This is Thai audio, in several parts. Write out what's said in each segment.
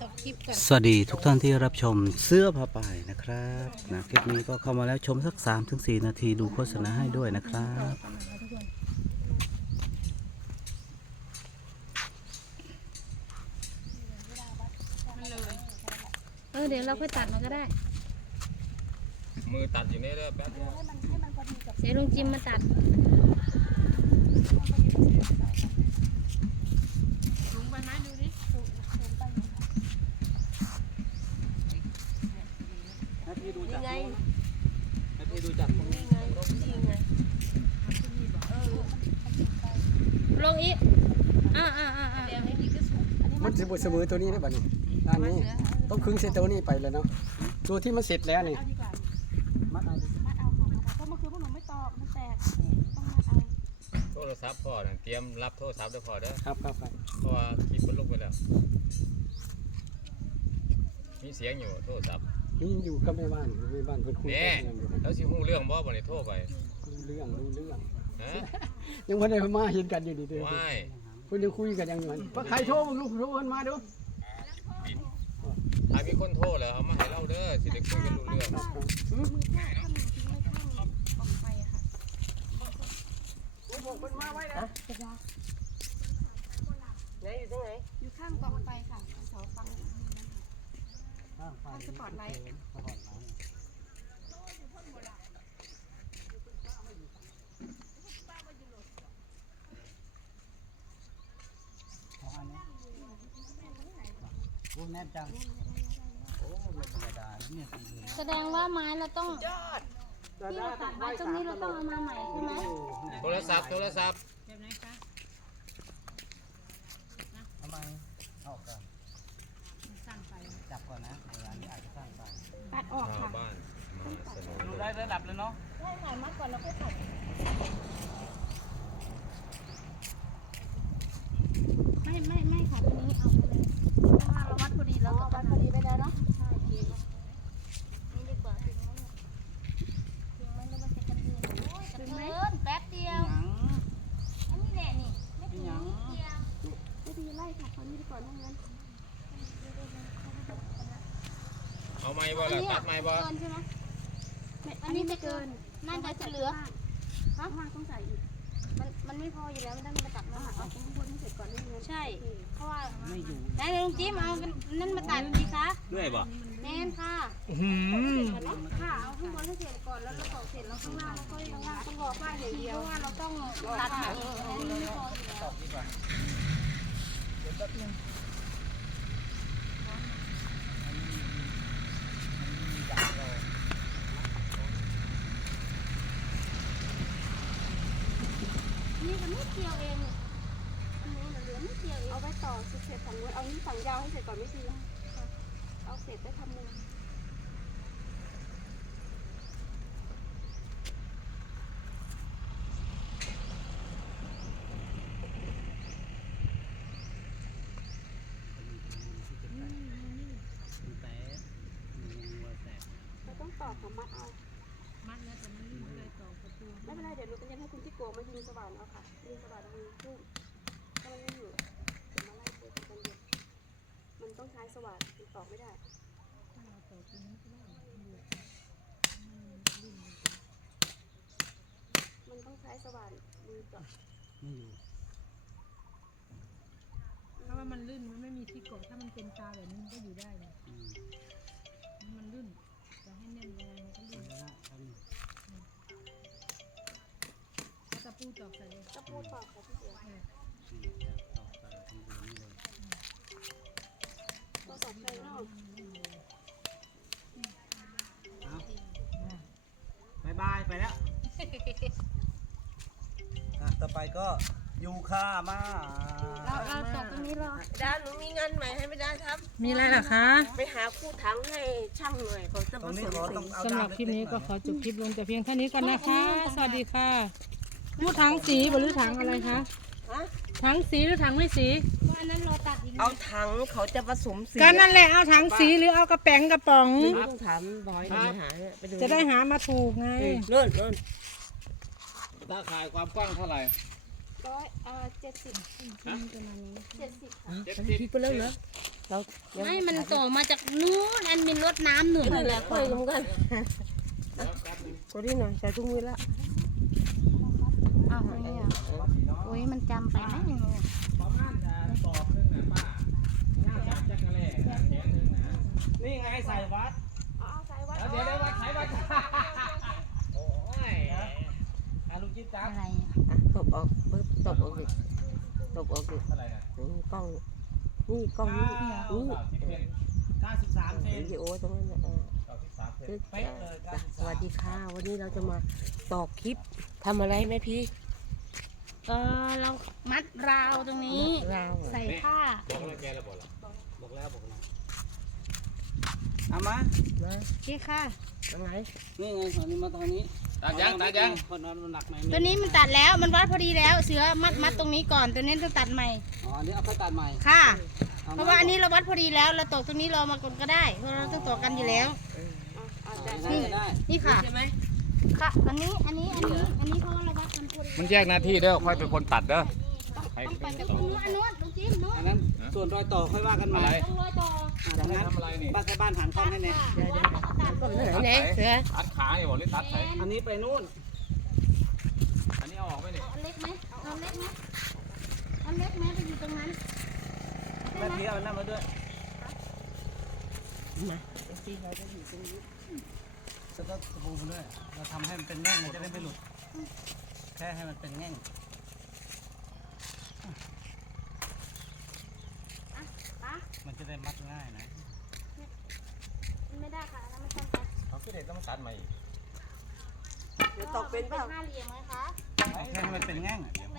จบคลิปก่อน สวัสดีทุกท่านที่รับชมเสื้อผ้าป่ายนะครับนะคลิปนี้ก็เข้ามาแล้วชมสัก3ถึง4นาทีดูโฆษณาให้ด้วยนะครับ เออเดี๋ยวเราค่อยตัดมันก็ได้ มือตัดอยู่นี่เลยแป๊บเดียวเดี๋ยวลุงจิมมาตัด นาทีดูจากนาทีดูจากตรงนี้ ลงอีกอ่าอ่าอ่าอ่า มันจะ บดเสมอตัวนี้ได้บัดนี้ด้านนี้ต้องครึ่งเซตตัวนี้ไปแล้วเนาะตัวที่มันเสร็จแล้วนี่มัดเอาโทรศัพท์พอนะเตรียมรับโทรศัพท์เด้อพอเด้อครับครับครับเพราะว่าคลิปมันลงไปแล้ว มีเสียงอยู่โทรศัพท์นี่อยู่กับแม่บ้านแม่บ้านเพิ่นคุยแน่กันอยู่แล้วสิฮู้เรื่องบ่บ่ได้โทรไปรู้เรื่องรู้เรื่องฮะยังบ่ได้มาเห็นกันอยู่ดีเด้อว้าย เพิ่นยังคุยกันยังอยู่นั่นว่าใครโทรลูกโทรเพิ่นมาเด้อถ้ามีคนโทรแล้วเอามาให้เราเด้อสิได้คุยกันรู้เรื่องครับครับอยู่ข้างกองไฟค่ะเสาฟังสปอร์ตไลท์ โอ้แน่จัง โอ้ไม่ธรรมดาเนี่ยแสดงว่าไม้เราต้องที่เราตัดไว้ตรงนี้เราต้องเอามาใหม่ใช่ไหมโทรศัพท์ โทรศัพท์ทำไมเอาก่อนจับก่อนนะเวลานี้อาจจะสั้นไปตัดออกชาวค่ะ บ้านมาเสนอดูได้ระดับเลยเนาะถ่ายมาก่อนแล้วค่อยตัด ไม่ไม่ไม่ค่ะตรงนี้เอาไปเลยเพราะว่าเราวัดพอดีแล้วก็ วัดพอดีไปแล้วเนาะ ใช่เกมนี่ดีกว่าถึงแล้วเนี่ยถึงมันแล้วมันจะกระเทือนโอ้ยกระเทือนแป๊บเดียวอันนี้แหละนี่ไม่ถึงนิดเดียว ไม่ดีไล่ค่ะ เขานี่ดีกว่านั่งนั้นเอาไม้บ่ล่ะตัดไม้บ่เกินใช่ไหมไม่อันนี้ไม่เกินน่าจะเหลือข้างล่างต้องใส่อีกมันมันไม่พออยู่แล้วมันต้องมาตัดมาเอาหักข้างบนให้เสร็จก่อนนิดนึงใช่เพราะว่าไม่อยู่ไหนายลุงจิ้มเอานั่นมาตัดดีคะด้วยบ่แน่นค่ะค่ะเอาข้างบนให้เสร็จก่อนแล้วเราตอกเสร็จแล้วข้างล่างเราก็ยังล่างต้องรอป้ายอย่างเดียวเพราะว่าเราต้องตัดหางอันนี้ไม่พออยู่แล้วนี่ก็นิดเดียวเองอันนี้เหลือนิดเดียวเอง เอาไว้ต่อ สุดเสร็จฝั่งนู้นเอานี่ฝั่งยาวให้เสร็จก่อนไม่ดีเอาเสร็จได้ทำมุมแต่วัวแตกเราต้องต่อของมัดเอา มัดแล้วแต่มันไม่ได้ต่อประตูไม่เป็นไรเดี๋ยวหนูจะให้คุณที่โกงมายิงสว่านเอาค่ะยิงสว่านยิงทุ่มถ้ามันไม่อยู่เดี๋ยวมาไล่เจอกันเดี๋ยวมัน ต้องใช้สว่านมันต่อไม่ได้มันต้องใช้สว่านมือเจาะไม่อยู่ถ้าว่ามันลื่นมันไม่มีที่เกาะถ้ามันเป็นตาแบบนี้มันก็อยู่ได้เลยอืมมันลื่นจะให้แน่นยังไงมันก็ลื่นแล้วก็อันนี้แล้วตะปูตอกใส่เลยก็พูดต่อค่ะพี่เสืออืมต่อไปที่ดูนี่เลยก็สอ บายบายไปแล้ว อะต่อไปก็ยูค่ามาเราเราตัดตรงนี้รอด้านหนูมีงานใหม่ให้ไม่ได้ครับ มีอะไรล่ะคะไปหาคู่ถังให้ช่างหน่อยเขาจะตรงสนี้มขอสีต้องเอาสำหรับคลิปนี้ก็ขอจบคลิปลงแต่เพียงเท่านี้ก่อนนะคะ สวัสดีค่ะพูดถังสีหรือถังอะไรคะฮะถังสีหรือถังไม่สีเพราะอันนั้น เราตัดอีกเอาถังเขาจะผสมสีก็นั่นแหละเอาถังสีหรือเอากระแป๋งกระป๋องไม่ต้องถามบอยไปหาเนี่ยไปดูจะได้หามาถูกไงเลื่อนเลื่อนตาข่ายความกว้างเท่าไหร่ร้อยเอ่อเจ็ดสิบเจ็ดสิบค่ะเจ็ดอันสินี้บพี่ไปแล้วเหรอเรายังไม่มันต่อมาจากนู้นอันเป็นรถน้ำหนุนนั่นแหละค่อยลงกันก็ดีหน่อยใส่ถุงมือละอ้าวตรงนี้เหรอโอ้ยมันจำไปไหมอย่างเงี้ยประมาณจะ สอบนึงนะป้าน่าจะจักรแลนะแขนนึงนะนี่ไงใส่วัดเอาเอาใส่ว้แล้วเดี๋ยวได้วัดใช้วัดโอ้ยอาลุงจิ๊บจับอะไรอะตบออกปึ๊บตบออกดิตบออกดิเท่าไหร่นะนี่กล้องนี่กล้องนี่นี่เก้าสิบเอ็ด93เซนวิดีโอตรงนั้นน่ะเออเก้าสิบสามเซนตึ๊ดจ้ะสวัสดีค่ะ วันนี้เราจะมาต่อคลิปทำอะไรไหมพี่ เออเรามัดราวตรงนี้ ราวอะใส่ผ้า บอกแล้วแกแล้วบอกแล้วบอกแล้วบอกแล้วเอามา นะโอเคค่ะ ตรงไหนนี่ไงตอนนี้มาตรงนี้ตัดยังตัดยังคนนอนมันหนักไหมตัวนี้มันตัดแล้ว มันวัดพอดีแล้ว เสือมัดมัดตรงนี้ก่อน ตัวนี้ต้องตัดใหม่ อ๋ออันนี้เอาไปตัดใหม่ค่ะอเพราะว่าอันนี้เราวัดพอดีแล้ว เราตกตรงนี้รอมาก่อนก็ได้ เพราะเราต้องตกกันอยู่แล้ว เอาได้ได้ได้ได้นี่ค่ะ ใช่ไหมค่ะ อันนี้ อันนี้ อันนี้ อันนี้เพราะว่าเราวัดกันพอดี มันแยกหน้าที่เด้อค่อยเป็นคนตัดเด้อใครต้องไปเป็นจากต่ตอรงนู้นอันนู้นตรงจิ้มนู้นอันนั้นส่วนรอยต่อค่อยว่ากันใหม่อะไรต้องรอยต่ออ่าดังนั้นทำอะไรนี่บ้านบ้านหันกล้องให้เนี่ยเดี๋ยวเดี๋ยวตัดต้นไหนไหนเสือตัดขาเนี่ยบอกหรือตัดใส่อันนี้ไปนู่น อันนี้เอาออกไหมเนี่ยเอาเล็กไหมเอาเล็กไหมเอาเล็กไหมไปอยู่ตรงนั้นแม่พี่เอาหน้ามาด้วยมาเดี๋ยวสิเราจะอยู่ตรงนี้แล้วก็สบู่มาด้วยเราทำให้มันเป็นแง่งมันจะได้ไม่หลุดแค่ให้มันเป็นแง่งปะมันจะได้มัดง่ายนะไม่ได้ค่ะแล้วมันต้องตัดเขาคือเด็กต้องตัดใหม่อีกเดี๋ยวตอกเป็นเปล่าห้าเหลี่ยมไหมคะเอาแค่ให้มันเป็นแง่งอะแล้วม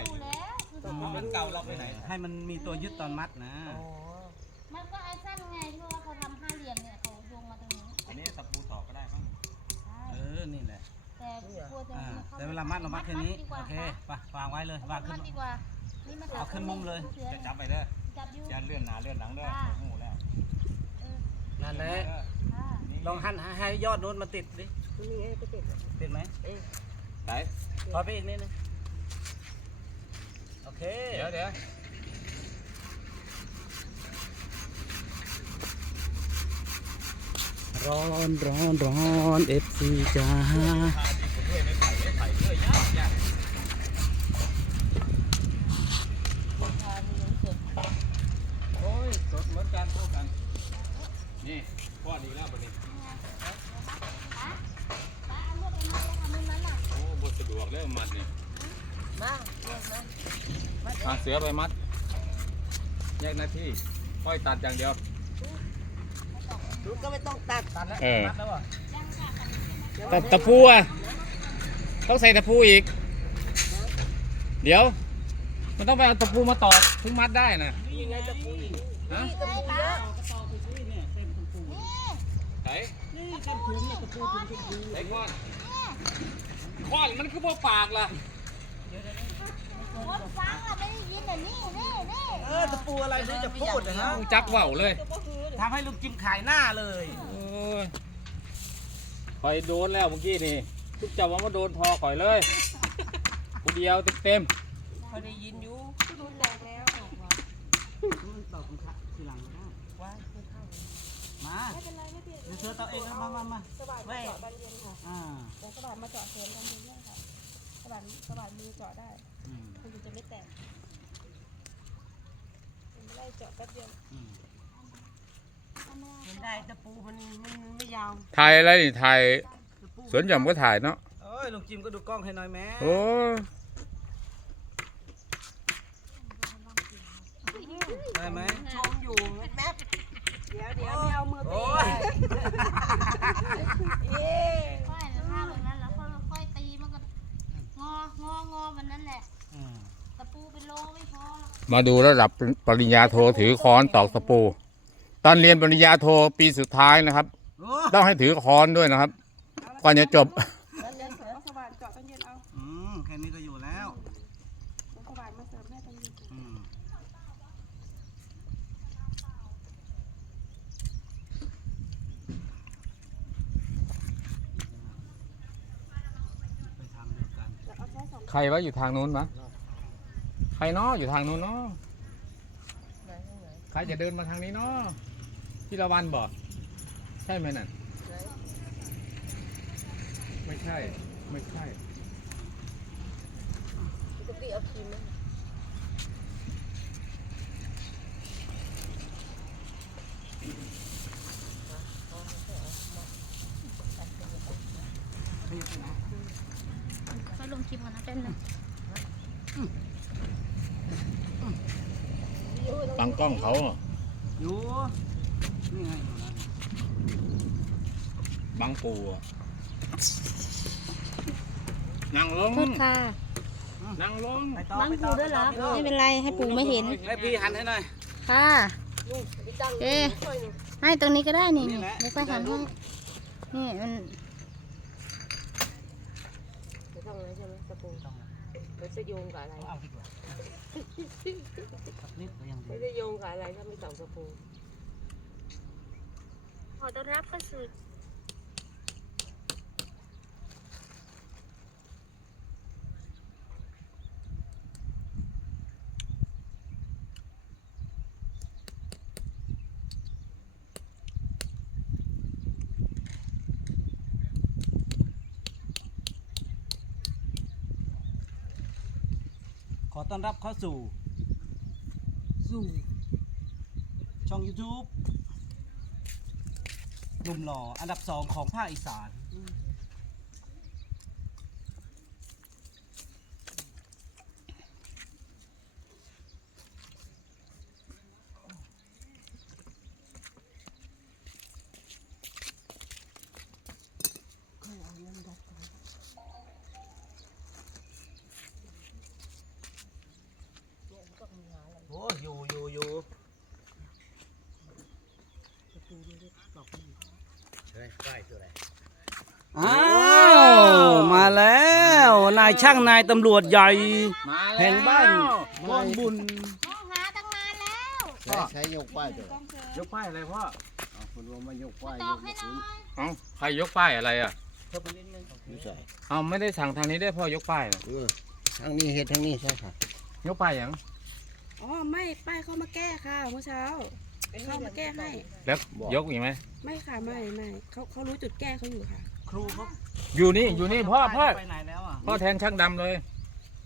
าดูแล้วคืออืมมันเก่าเราไปไหนให้มันมีตัวยึดตอนมัดนะ อ๋อมันก็ไอ้สั้นไงที่ว่าเขาทำห้าเหลี่ยมเนี่ยเขาโยงมาตรงนี้อันนี้ตะปูต่อก็ได้ครับใช่เออนี่แหละ แต่กลัวจะอ่ามีข้แต่เวลามัดเรามัดแค่นี้ดีกว่าโอเคค่ะไปวางไว้เลยวางขึ้มันดดีกว่านี่มันเอาขึ้นมุมเลยสือจะจับไปเด้อจับอยู่ อย่าเลื่อนหน้าเลื่อนหลังเด้อหูแล้วนั่นแหละค่ะลองหันให้ยอดโน้นมาติดดินี่ไงก็ติดติดไหมไหนถอยไปอีกนิดนึงโอเคเดี๋ยวเดี๋ยวร้อนร้อนร้อนเอฟซีจ้าพาดีคนด้วยไม่ไผ่ไม่ไผ่ด้วยยากยากโอ้ยสดเหมือนกันเท่ากัน นี่พอดีแล้วบัดนี้ ป้าเอาลวดไปมัดเลยค่ะมุมนั้นน่ะ โอ้บสะดวก เรื่องมัดนี่มาหาเสือไปมัด แยกหน้าที่ค่อยตัดอย่างเดียวลูกก็ไม่ต้องตัดตัดแล้วเออตัดแล้วเหรอตะตะปูอะต้องใส่ตะปูอีก เดี๋ยว มันต้องไปเอาตะปูมาต่อถึงมัดได้นะนี่ยังไงตะปูอีกฮะใช่ป้าต่อไปซื้อเนี่ยเต็มตะปูนี่ไหนนี่เต็มถุงเนี่ยตะปูถุงตะปูไหนก้อน ก้อนมันคือพวกปากล่ะคนฟังอะไม่ได้ยินแต่นี่นี่นี่เออตะปูอะไรไม่รู้จะพูดนะฮะจักว่าวเลยทำให้ลุงจิมขายหน้าเลยโอ้ยคอยโดนแล้วเมื่อกี้นี่ทุกจับว่ามาโดนทอข่อยเลยกูเดียวเต็มพอได้ยินอยู่ดูแตกแล้วต่อคุณค่ะทีหลังก็ได้ว่าไม่เข้ามาไม่เป็นไรไม่เป็นไรเดี๋ยวเธอต่อเองครับมามามาสว่านมาเจาะบานเย็นค่ะ อ่าเดี๋ยวสว่านมาเจาะเสริมบานเย็นด้วยค่ะสว่านสว่านมือเจาะได้อืมคุณจะไม่แตกไม่ได้เจาะแป๊บเดียวอืมเห็นได้ตะปูมันมันไม่ยาวๆถ่ายอะไรนี่ถ่ายสวนหย่อมก็ถ่ายเนาะเอ้ยลุงจิมก็ดูกล้องให้หน่อยแม่โอ้ยได้ไหมชมอยู่แป๊บเดี๋ยวเดี๋ยวไม่เอามือตีโอ้ยเอ๊ะ ค่อยแล้วถ้าแบบนั้นแล้วค่อยๆตีมันก็งององอมันนั่นแหละ อืม ตะปูเป็นโลไม่พอหรอก มาดูระดับปริญญาโทถือค้อนตอกตะปู ตอนเรียนปริญญาโทปีสุดท้ายนะครับโอ้ต้องให้ถือค้อนด้วยนะครับก่อนจะจบแล้วเดี๋ยวเอาสว่านเจาะบานเย็นเอาอืมแค่นี้ก็อยู่แล้วเดี๋ยวสว่านมาเสริมให้บานเย็นอืมไปทำเดียวกันเดี๋ยวเอาแค่สองใครวะอยู่ทางนู้นมะใค รเนาะอยู่ทางนู้นเนาะไหนทางไหนใครจะเดินมาทางนี้เนาะพี่ละวันบอกใช่ไหมนั่นไม่ใช่ ไม่ใช่ ปกติเอาครีมไหมค่อยลงคลิปก่อนนะแป๊บนึง บังกล้องเขาอะอยู่นี่ไงบังปูอะนั่งลงโทษค่ะนั่งลงไปต่อบังไปปูต่อด้วยเหรอไปต่อไม่เป็นไรให้ปู่ไม่เห็นให้พี่หันให้หน่อยค่ะพี่ตั้งเอ๊ะช่วยหน่อยให้ตรงนี้ก็ได้นี่นี่แหละไม่ค่อยหันให้นี่มันไม่ต้องเลยใช่ไหมตะปูมันจะโยงกับอะไร เอาดีกว่า สักนิดก็ยังดีไม่ได้โยงกับอะไรถ้าไม่ต่องตะปูขอต้อนรับเข้าสู่ ขอต้อนรับเข้าสู่ สู่ช่อง YouTube หนุ่มหล่ออันดับสองของภาคอีสาน โอ้อยู่อยู่อยู่อ้าวมาแล้ว นาย ช่างนายตำรวจใหญ่ มาแล้วแห่งบ้านก้อนบุญมองหาตั้งนานแล้วใช้ใช้ยกป้ายตัวยกป้ายอะไรพ่อเอาคุณว่ามายกป้ายตยอกกให้มาหน่ถึองยเอ้าใครยกป้ายอะไรอะอยู่ใส่เอาไม่ได้สั่งทางนี้ได้พ่อยกป้ายน่ะเออทางนี้เฮ็ดทางนี้ใช่ค่ะยกป้ายอย่างอ๋อไม่ป้ายเข้ามาแก้ค่ะเมื่อเช้าเข้ามาแก้ให้ แล้วยกอีกไหมไม่ค่ะไม่ไม่เขาเขารู้จุดแก้เขาอยู่ค่ะ ครูเขาอยู่นี่อยู่นี่พ่อพ่อไปไหนแล้วอะพ่อแทนช่างดำเลย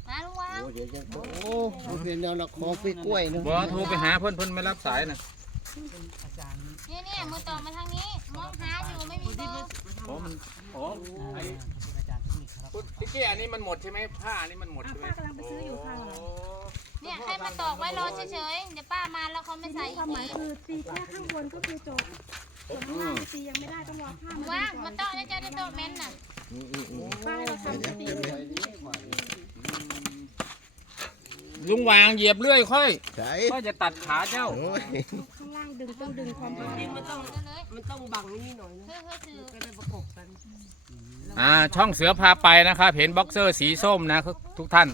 มาลุงวางโอ้เดี๋ยวจะโอ้มันเป็นแนวนักขอปีกล้วยนึงบอกโทรไปหาเพื่อนเพื่อนไม่รับสายนะอาจารย์เนี่ยเนี่ยมือต่อมาทางนี้มองหาอยู่ไม่มีเบอร์โอ้มันโอ้ไอ้อาจารย์เทคนิคครับคุณติ๊กกี้อันนี้มันหมดใช่ไหมผ้าอันนี้มันหมดใช่ไหมอะป้ากำลังไปซื้ออยู่ค่ะโเนี่ยให้มาตอกไว้รอเฉยๆเดี๋ยวป้ามาแล้วเขาไม่ใส่ความหมายคือตีแค่ข้างบนก็คือจบ ส่วนข้างล่างตียังไม่ได้ต้องรอผ้ามาว่างมาตอกได้เจ้าได้โตะเม้นน่ะอืมอืมอืมป้ายเราทำก็ตีเลยลุงวางเหยียบเรื่อยค่อยใช่ค่อยจะตัดขาเจ้า โอ้ยข้างล่างดึงต้องดึงความร้อนมันต้องก็เลยมันต้องบังนี่หน่อยนะเพื่อเพื่อถือจะได้ประกบกันอ่าช่องเสือพาไปนะครับ เห็นบ็อกเซอร์สีส้มนะทุกท่าน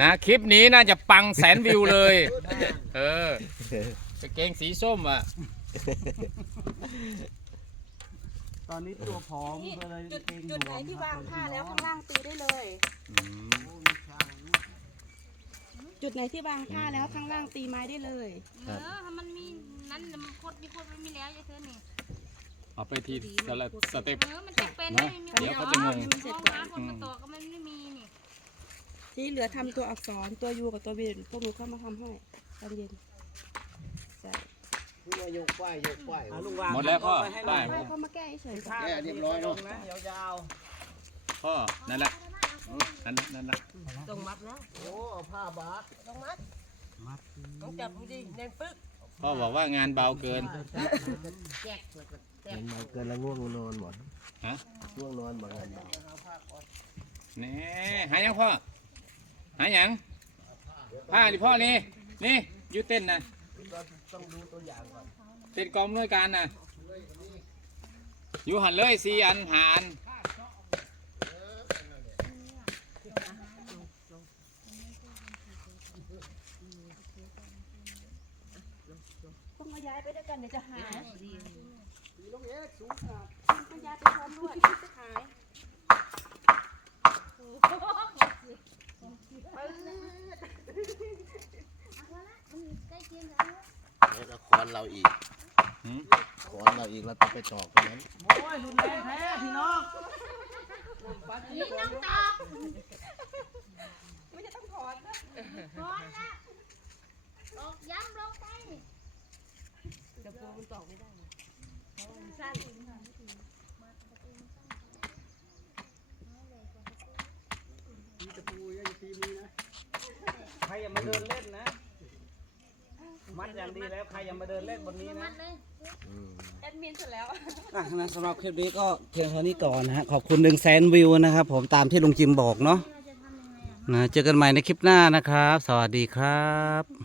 นะคลิปนี้น่าจะปังแสนวิวเลย เออกางเกงสีส้มอะ ตอนนี้ตัวผอมก็เลยจุดเกรงจุดไหนที่วางผ้าแล้วข้างล่างตีได้เลยจุดไหนที่วางผ้าแล้วข้างล่างตีไม้ได้เลย เออถ้ามันมีนั้นมันโคตรมีโคตรไม่มีแล้วยายเธอนี่เอาไปทีสละสเต็ป เออมันจะเป็นไม่มีเดี๋ยวเขาจะงง มองหาคนมาตอกก็มันไม่มีนี่ ที่เหลือทำตัวอักษรตัวยูกับตัววีพวกหนูเข้ามาทำให้ตอนเย็นใช่ คุณว่ายกป้ายยกป้ายอะลุงวางหมดแล้วพ่อไปให้หน่ได้อยป้ายเขามาแก้เฉยๆข้างแก้เรียบร้อยเนาะนะยาวพ่อนั่นแหละนั่นนั่นละต้องมัดแล้วโอ้เอาผ้าบาดต้องมัดมัดต้องจับดูดิแน่นปึ๊กพ่อบอกว่างานเบาเกิน แจกแล้วก็แจกเห็นเกินแล้วง่วงนอนหมดฮะ ง่วงนอนหมดแล้วเบานี่หายังพ่อ หายังผ้าดิพ่อนี่นี่อยูเต้นนะ เต้นกองด้วยการนะอยู่หันเลยสี่อันหาอันพวกมาย้ายไปด้วยกันเดี๋ยวจะหายต้องย้ายไปพร้อมด้วยหายใกล้เคียงกัน แล้วก็ค้อนเราอีกค้อนเราอีกเราต้องไปตอกตรงนั้นยิงน้องตอกไม่จะต้องถอนนะถอนละตอกย้ำลงไปใครอย่ามาเดินเล่นนะ มัดอย่างดีแล้วใครอย่ามาเดินเล่นบนนี้มันะดเลยแอดมินเสร็จแล้วอะนะสำหรับคลิปนี้ก็เพียงเท่านี้ก่อนนะฮะขอบคุณหนึ่งแสนวิวนะครับ ผมตามที่ลุงจิมบอกเนาะเราจะทำยังไงอะนะเจอกันใหม่ในคลิปหน้านะครับ สวัสดีครับ